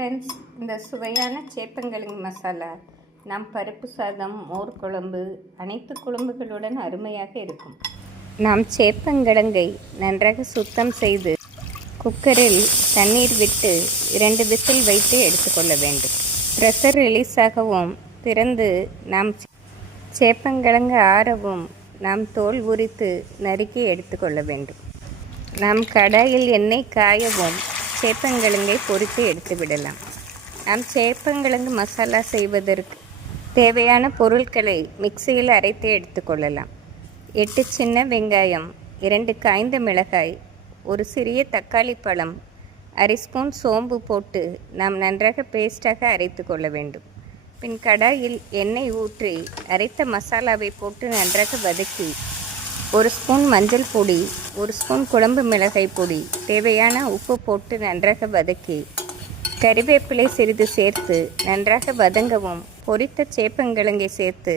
Friends இந்த சுவையான சேப்பங்கிழங்கு மசாலா நம் பருப்பு சாதம் மோர் குழம்பு அனைத்து குழம்புகளுடன் அருமையாக இருக்கும். நாம் சேப்பங்கிழங்கை நன்றாக சுத்தம் செய்து குக்கரில் தண்ணீர் விட்டு இரண்டு விசில் வைத்து எடுத்துக்கொள்ள வேண்டும். ப்ரெஷர் ரிலீஸ் ஆகவும் திறந்து நாம் சேப்பங்கிழங்கு ஆறவும் நாம் தோல் உரித்து நறுக்கி எடுத்துக்கொள்ள வேண்டும். நாம் கடாயில் எண்ணெய் காயவும் சேப்பங்கிழங்கை பொரித்து எடுத்து விடலாம். நாம் சேப்பங்கிழங்கு மசாலா செய்வதற்கு தேவையான பொருட்களை மிக்சியில் அரைத்து எடுத்துக்கொள்ளலாம் எட்டு சின்ன வெங்காயம் இரண்டு காய்ந்த மிளகாய் ஒரு சிறிய தக்காளி பழம் அரை ஸ்பூன் சோம்பு போட்டு நாம் நன்றாக பேஸ்டாக அரைத்து கொள்ள வேண்டும். பின் கடாயில் எண்ணெய் ஊற்றி அரைத்த மசாலாவை போட்டு நன்றாக வதக்கி ஒரு ஸ்பூன் மஞ்சள் பொடி ஒரு ஸ்பூன் குழம்பு மிளகாய் பொடி தேவையான உப்பு போட்டு நன்றாக வதக்கி கறிவேப்பிலை சிறிது சேர்த்து நன்றாக வதங்கவும் பொரித்த சேப்பங்கிழங்கை சேர்த்து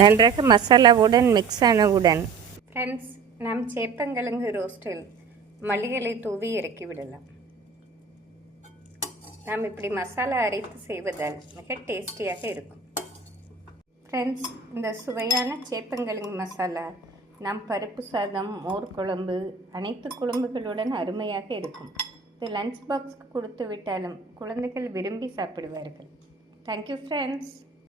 நன்றாக மசாலாவுடன் மிக்ஸ் ஆனவுடன் ஃப்ரெண்ட்ஸ் நாம் சேப்பங்கிழங்கு ரோஸ்டில் மல்லிகளை தூவி இறக்கி விடலாம். நாம் இப்படி மசாலா அரைத்து செய்வதால் மிக டேஸ்டியாக இருக்கும். ஃப்ரெண்ட்ஸ் இந்த சுவையான சேப்பங்கிழங்கு மசாலா நம் பருப்பு சாதம் மோர் குழம்பு அனைத்து குழம்புகளுடன் அருமையாக இருக்கும். இது லஞ்ச் பாக்ஸ்க்கு கொடுத்து விட்டாலும் குழந்தைகள் விரும்பி சாப்பிடுவார்கள். Thank you friends